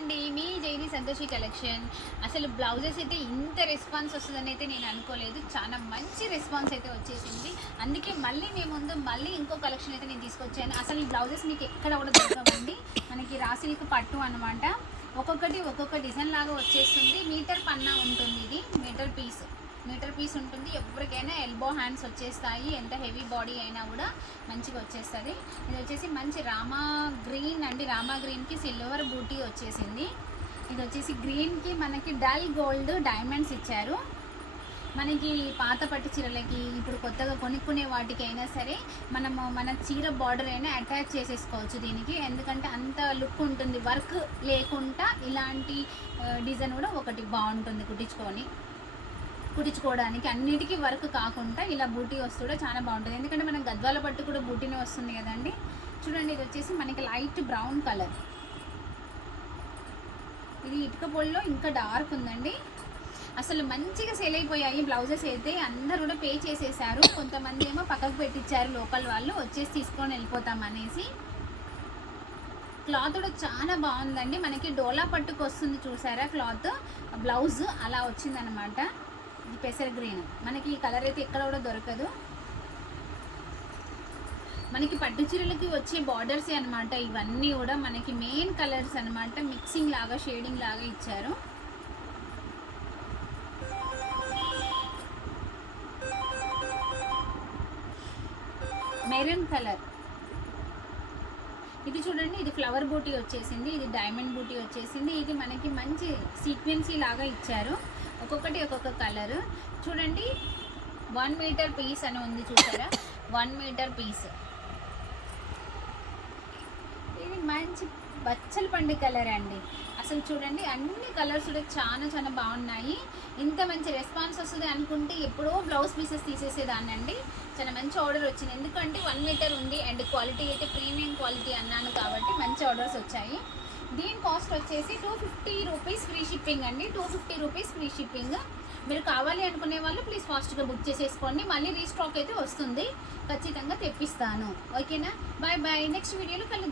అండి మీ జైని సంతోషి కలెక్షన్ అసలు బ్లౌజెస్ అయితే ఇంత రెస్పాన్స్ వస్తుందని అయితే నేను అనుకోలేదు. చాలా మంచి రెస్పాన్స్ అయితే వచ్చేసింది. అందుకే మళ్ళీ మీ ముందు మళ్ళీ ఇంకో కలెక్షన్ అయితే నేను తీసుకొచ్చాను. అసలు ఈ బ్లౌజెస్ మీకు ఎక్కడ కూడా దొరకవండి. మనకి రాసిల్క్ పట్టు అనమాట ఒక్కొక్కటి ఒక్కొక్క డిజైన్ లాగా వచ్చేస్తుంది. మీటర్ పన్నా ఉంటుంది ఇది మీటర్ పీస్ మీటర్ పీస్ ఉంటుంది. ఎవరికైనా ఎల్బో హ్యాండ్స్ వచ్చేస్తాయి. ఎంత హెవీ బాడీ అయినా కూడా మంచిగా వచ్చేస్తుంది. ఇది వచ్చేసి మంచి రామా గ్రీన్ అండి. రామా గ్రీన్కి సిల్వర్ బూటీ వచ్చేసింది. ఇది వచ్చేసి గ్రీన్కి మనకి డల్ గోల్డ్ డైమండ్స్ ఇచ్చారు. మనకి పాత పట్టు చీరలకి ఇప్పుడు కొత్తగా కొనుక్కునే వాటికి అయినా సరే మనము మన చీర బార్డర్ అయినా అటాచ్ చేసేసుకోవచ్చు దీనికి. ఎందుకంటే అంత లుక్ ఉంటుంది. వర్క్ లేకుండా ఇలాంటి డిజైన్ కూడా ఒకటి బాగుంటుంది కుట్టించుకొని. కుట్టించుకోవడానికి అన్నిటికీ వర్క్ కాకుండా ఇలా బూటీ వస్తూ చాలా బాగుంటుంది. ఎందుకంటే మనం గద్వాల పట్టు కూడా బూటీనే వస్తుంది కదండి. చూడండి ఇది వచ్చేసి మనకి లైట్ బ్రౌన్ కలర్. ఇది ఇటుక పొడిలో ఇంకా డార్క్ ఉందండి. అసలు మంచిగా సేల్ అయిపోయాయి బ్లౌజెస్ అయితే. అందరూ కూడా పే చేసేసారు. కొంతమంది ఏమో పక్కకు పెట్టించారు లోకల్ వాళ్ళు. వచ్చేసి తీసుకొని వెళ్ళిపోతాం అనేసి. క్లాత్ కూడా చాలా బాగుందండి. మనకి డోలా పట్టుకు వస్తుంది చూసారా క్లాత్? బ్లౌజ్ అలా వచ్చిందనమాట. ఇది పెసర గ్రీన్. మనకి ఈ కలర్ అయితే ఎక్కడ కూడా దొరకదు. మనకి పట్టు చీరలకి వచ్చే బార్డర్స్ అన్నమాట ఇవన్నీ కూడా మనకి మెయిన్ కలర్స్ అన్నమాట మిక్సింగ్ లాగా షేడింగ్ లాగా ఇచ్చారు. Maroon colour. ఇది చూడండి ఇది ఫ్లవర్ బూటీ వచ్చేసింది ఇది డైమండ్ బూటీ వచ్చేసింది ఇది మనకి మంచి సీక్వెన్సీ లాగా ఇచ్చారు. ఒక్కొక్కటి ఒక్కొక్క కలర్. చూడండి వన్ మీటర్ పీస్ అని ఉంది చూసారా? వన్ మీటర్ పీస్ ఇది మంచి బచ్చల పండు కలర్ అండి. అసలు చూడండి అన్ని కలర్స్ కూడా చాలా చాలా బాగున్నాయి. ఇంత మంచి రెస్పాన్స్ వస్తుంది అనుకుంటే ఎప్పుడో బ్లౌజ్ పీసెస్ తీసేసేదాన్ని అండి చాలా మంచి ఆర్డర్ వచ్చింది. ఎందుకంటే వన్ మీటర్ ఉంది అండ్ క్వాలిటీ అయితే ప్రీమియం క్వాలిటీ అన్నాను కాబట్టి మంచి ఆర్డర్స్ వచ్చాయి. దీని కాస్ట్ వచ్చేసి two fifty rupees free shipping అండి. Two fifty rupees free shipping. మీరు కావాలి అనుకునే వాళ్ళు ప్లీజ్ ఫాస్ట్గా బుక్ చేసేసుకోండి. మళ్ళీ రీస్టాక్ అయితే వస్తుంది. ఖచ్చితంగా తెప్పిస్తాను. ఓకేనా బాయ్ బాయ్ నెక్స్ట్ వీడియోలో కలుద్దాం.